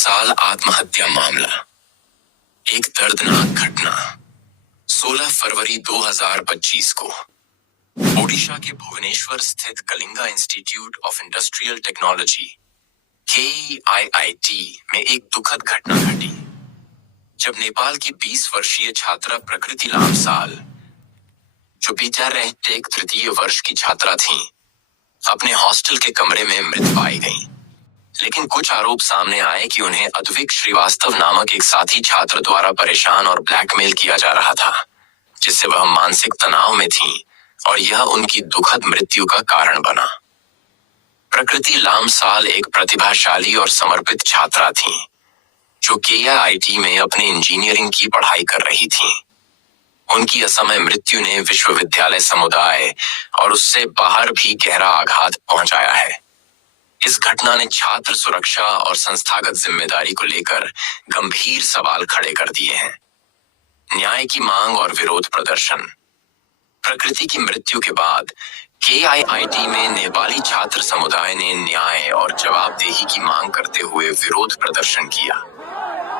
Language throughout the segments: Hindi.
साल आत्महत्या मामला। एक दर्दनाक घटना 16 फरवरी 2025 को ओडिशा के भुवनेश्वर स्थित Kalinga institute of industrial technology KIIT में एक दुखद घटना घटी, जब नेपाल की 20 वर्षीय छात्रा प्रकृति लामसाल, जो BTech तृतीय वर्ष की छात्रा थीं, अपने हॉस्टल के कमरे में मृत पाई गईं। लेकिन कुछ आरोप सामने आए कि उन्हें अद्विक श्रीवास्तव नामक एक साथी छात्र द्वारा परेशान और ब्लैकमेल किया जा रहा था, जिससे वह मानसिक तनाव में थीं और यह उनकी दुखद मृत्यु का कारण बना। प्रकृति लामसाल एक प्रतिभाशाली और समर्पित छात्रा थीं, जो KIIT में अपने इंजीनियरिंग की पढ़ाई कर रही थीं। उनकी असमय मृत्यु ने विश्वविद्यालय समुदाय और उससे बाहर भी गहरा आघात पहुंचाया है। इस घटना ने छात्र सुरक्षा और संस्थागत जिम्मेदारी को लेकर गंभीर सवाल खड़े कर दिए हैं। न्याय की मांग और विरोध प्रदर्शन। प्रकृति की मृत्यु के बाद KIIT में नेपाली छात्र समुदाय ने न्याय और जवाबदेही की मांग करते हुए विरोध प्रदर्शन किया।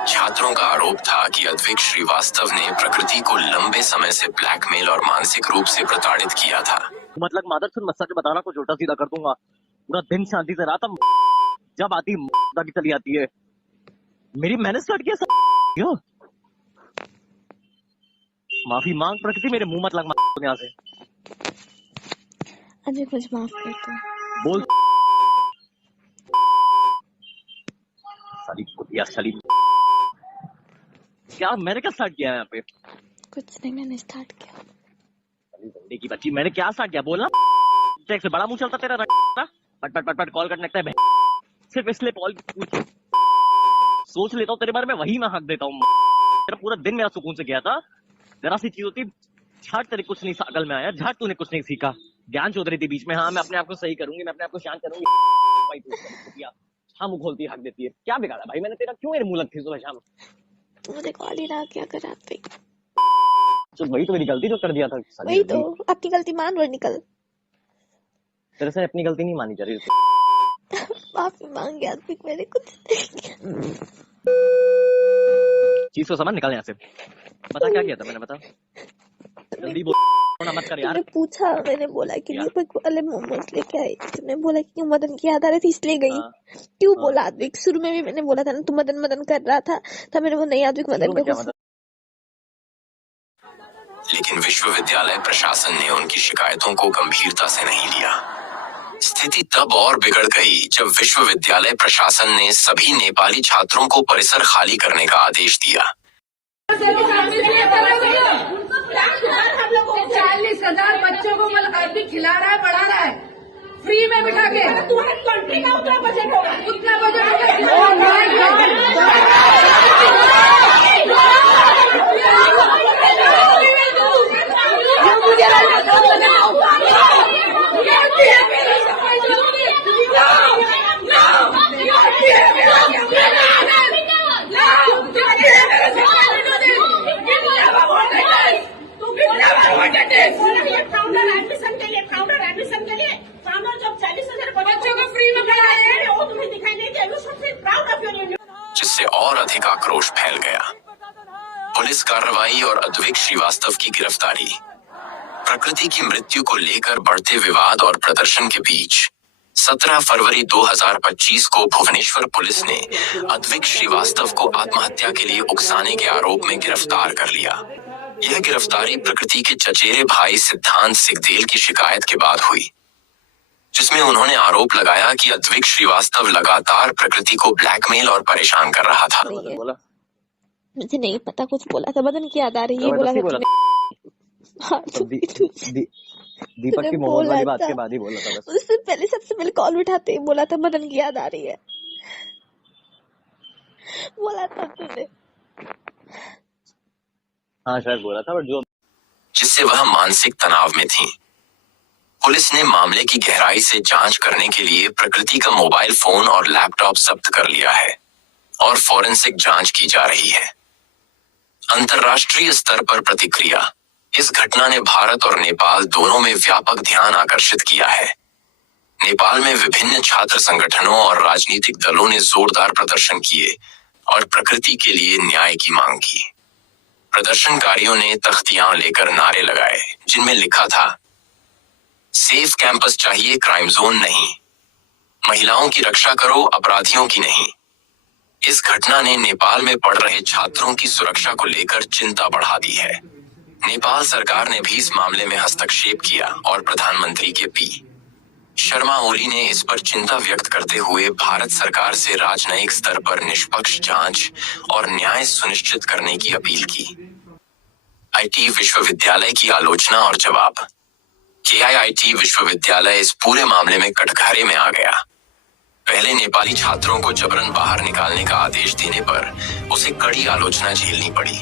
छात्रों का आरोप था कि अद्विक श्रीवास्तव ने प्रकृति को लंबे समय से ब्लैकमेल और मानसिक रूप से प्रताड़ित किया था। मतलब मादर सुन मस्सा के बताना कुछ उल्टा सीधा कर दूंगा। पूरा दिन शांति से रहा था, जब आती की चली आती है। मैंने स्टार्ट किया माफी मांग प्रकृति, मेरे मुंह मत लग यहाँ से। अजय कुछ माफ कर दो। बोल साली क्या मैंने क्या स्टार्ट किया यहाँ पे? कुछ नहीं, मैंने स्टार्ट किया। की बच्ची, मैंने क्या स्टार्ट किया? बोलना से बड़ा मुंह चलता तेरा। पट पट पट पट कॉल करने लगता है, सिर्फ इसलिए कॉल सोच लेता हूँ तेरे बारे में, वही मैं हक देता हूँ। तेरा पूरा दिन मेरा सुकून से गया था। जरा सी चीज होती झट तेरे कुछ नहीं अकल में आया, झट तूने कुछ नहीं सीखा। ज्ञान चौधरी थी बीच में। हाँ मैं अपने आप को सही करूंगी, मैं अपने आप को शांत करूंगी। हाँ मुंह खोलती हक देती है। क्या बिगाड़ा भाई मैंने तेरा? क्यों मेरे मुंह लगती सुबह शाम? मुझे कॉल ही ना क्या करा पे। तो वही तो मेरी गलती जो कर दिया था। वही तो अपनी गलती मान और निकल। तेरे से अपनी गलती नहीं मानी जा रही। माफी मांग गया मैंने कुछ चीज को समझ, निकल यहाँ से। बता क्या किया था मैंने? बता जल्दी बोल, मत कर यार। पूछा, मैंने बोला कि दीपक वाले मोमोज लेके आई। तुमने बोला कि मदन की याद आ रही थी इसलिए गई। क्यों बोला अद्विक? शुरू में भी मैंने बोला था ना, तू मदन मदन कर रहा था तब मैंने वो नहीं अद्विक मदन का। लेकिन विश्वविद्यालय प्रशासन ने उनकी शिकायतों को गंभीरता से नहीं लिया। स्थिति तब और बिगड़ गई जब विश्वविद्यालय प्रशासन ने सभी नेपाली छात्रों को परिसर खाली करने का आदेश दिया। 40,000 बच्चों को अभी खिला रहा है, पढ़ा रहा है फ्री में बिठा के। तुम्हारे कंट्री का उतना बजट होगा, उतना बजट एडमिशन के लिए फाउंडर जब 40,000 बच्चों को फ्री में पढ़ा रहे हैं, वो तुम्हें दिखाई नहीं दे। सबसे प्राउड ऑफ योर, जिससे और अधिक आक्रोश फैल गया। पुलिस कार्रवाई और अद्विक श्रीवास्तव की गिरफ्तारी। प्रकृति की मृत्यु को लेकर बढ़ते विवाद और प्रदर्शन के बीच 17 फरवरी 2025 को भुवनेश्वर पुलिस ने अद्विक श्रीवास्तव को आत्महत्या के लिए उकसाने के आरोप में गिरफ्तार कर लिया। यह गिरफ्तारी प्रकृति के चचेरे भाई सिद्धांत सिगदेल की शिकायत के बाद हुई, जिसमें उन्होंने आरोप लगाया कि अद्विक श्रीवास्तव लगातार प्रकृति को ब्लैकमेल और परेशान कर रहा था। मुझे नहीं पता, कुछ बोला था मदन की याद आ रही है। बोला था दीपक की मोहब्बत वाली बात के बाद ही बोला था। बस उससे पहले, सबसे पहले कॉल उठाते ही बोला था मदन की याद आ रही है, बोला था तुमने। हाँ शायद बोला था, बट जिससे वह मानसिक तनाव में थी। पुलिस ने मामले की गहराई से जांच करने के लिए प्रकृति का मोबाइल फोन और लैपटॉप जब्त कर लिया है और फोरेंसिक जांच की जा रही है। अंतर्राष्ट्रीय स्तर पर प्रतिक्रिया। इस घटना ने भारत और नेपाल दोनों में व्यापक ध्यान आकर्षित किया है। नेपाल में विभिन्न छात्र संगठनों और राजनीतिक दलों ने जोरदार प्रदर्शन किए और प्रकृति के लिए न्याय की मांग की। प्रदर्शनकारियों ने तख्तियां लेकर नारे लगाए जिनमें लिखा था, सेफ कैंपस चाहिए, क्राइम जोन नहीं। महिलाओं की रक्षा करो, अपराधियों की नहीं। इस घटना ने नेपाल में पढ़ रहे छात्रों की सुरक्षा को लेकर चिंता बढ़ा दी है। नेपाल सरकार ने भी इस मामले में हस्तक्षेप किया और प्रधानमंत्री के पी शर्मा ओली ने इस पर चिंता व्यक्त करते हुए भारत सरकार से राजनयिक स्तर पर निष्पक्ष जांच और न्याय सुनिश्चित करने की अपील की। आईटी विश्वविद्यालय की आलोचना और जवाब। केआईआईटी विश्वविद्यालय इस पूरे मामले में कटघरे में आ गया। पहले नेपाली छात्रों को जबरन बाहर निकालने का आदेश देने पर उसे कड़ी आलोचना झेलनी पड़ी,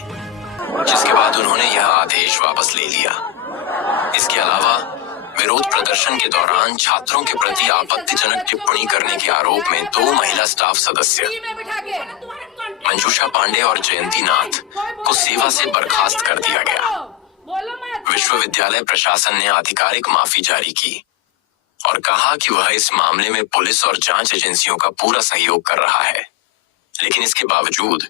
जिसके बाद उन्होंने यह आदेश वापस ले लिया। इसके अलावा विरोध प्रदर्शन के दौरान छात्रों के प्रति आपत्तिजनक टिप्पणी करने के आरोप में 2 महिला स्टाफ सदस्य मंजूषा पांडे और जयंती नाथ को सेवा से बर्खास्त कर दिया गया। विश्वविद्यालय प्रशासन ने आधिकारिक माफी जारी की और कहा कि वह इस मामले में पुलिस और जांच एजेंसियों का पूरा सहयोग कर रहा है, लेकिन इसके बावजूद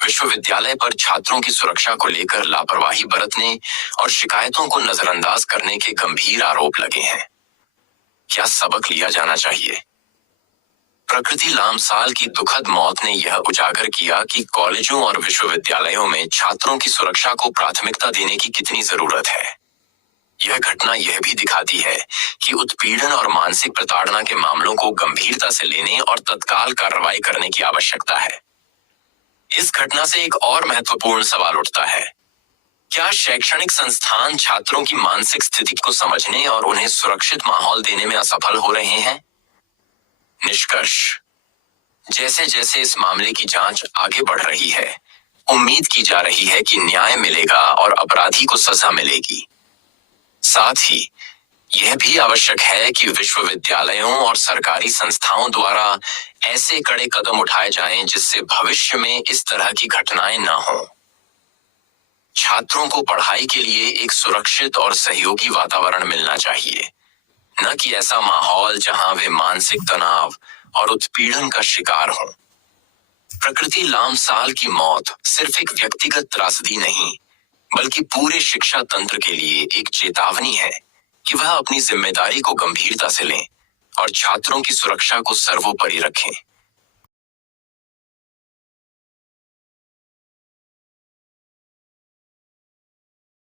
विश्वविद्यालय पर छात्रों की सुरक्षा को लेकर लापरवाही बरतने और शिकायतों को नजरअंदाज करने के गंभीर आरोप लगे हैं। क्या सबक लिया जाना चाहिए? प्रकृति लामसाल की दुखद मौत ने यह उजागर किया कि कॉलेजों और विश्वविद्यालयों में छात्रों की सुरक्षा को प्राथमिकता देने की कितनी जरूरत है। यह घटना यह भी दिखाती है कि उत्पीड़न और मानसिक प्रताड़ना के मामलों को गंभीरता से लेने और तत्काल कार्रवाई करने की आवश्यकता है। इस घटना से एक और महत्वपूर्ण सवाल उठता है, क्या शैक्षणिक संस्थान छात्रों की मानसिक स्थिति को समझने और उन्हें सुरक्षित माहौल देने में असफल हो रहे हैं? निष्कर्ष, जैसे जैसे इस मामले की जांच आगे बढ़ रही है, उम्मीद की जा रही है कि न्याय मिलेगा और अपराधी को सजा मिलेगी। साथ ही यह भी आवश्यक है कि विश्वविद्यालयों और सरकारी संस्थाओं द्वारा ऐसे कड़े कदम उठाए जाएं जिससे भविष्य में इस तरह की घटनाएं न हों। छात्रों को पढ़ाई के लिए एक सुरक्षित और सहयोगी वातावरण मिलना चाहिए, न कि ऐसा माहौल जहां वे मानसिक तनाव और उत्पीड़न का शिकार हों। प्रकृति लामसाल की मौत सिर्फ एक व्यक्तिगत त्रासदी नहीं, बल्कि पूरे शिक्षा तंत्र के लिए एक चेतावनी है कि वह अपनी जिम्मेदारी को गंभीरता से लें और छात्रों की सुरक्षा को सर्वोपरि रखें।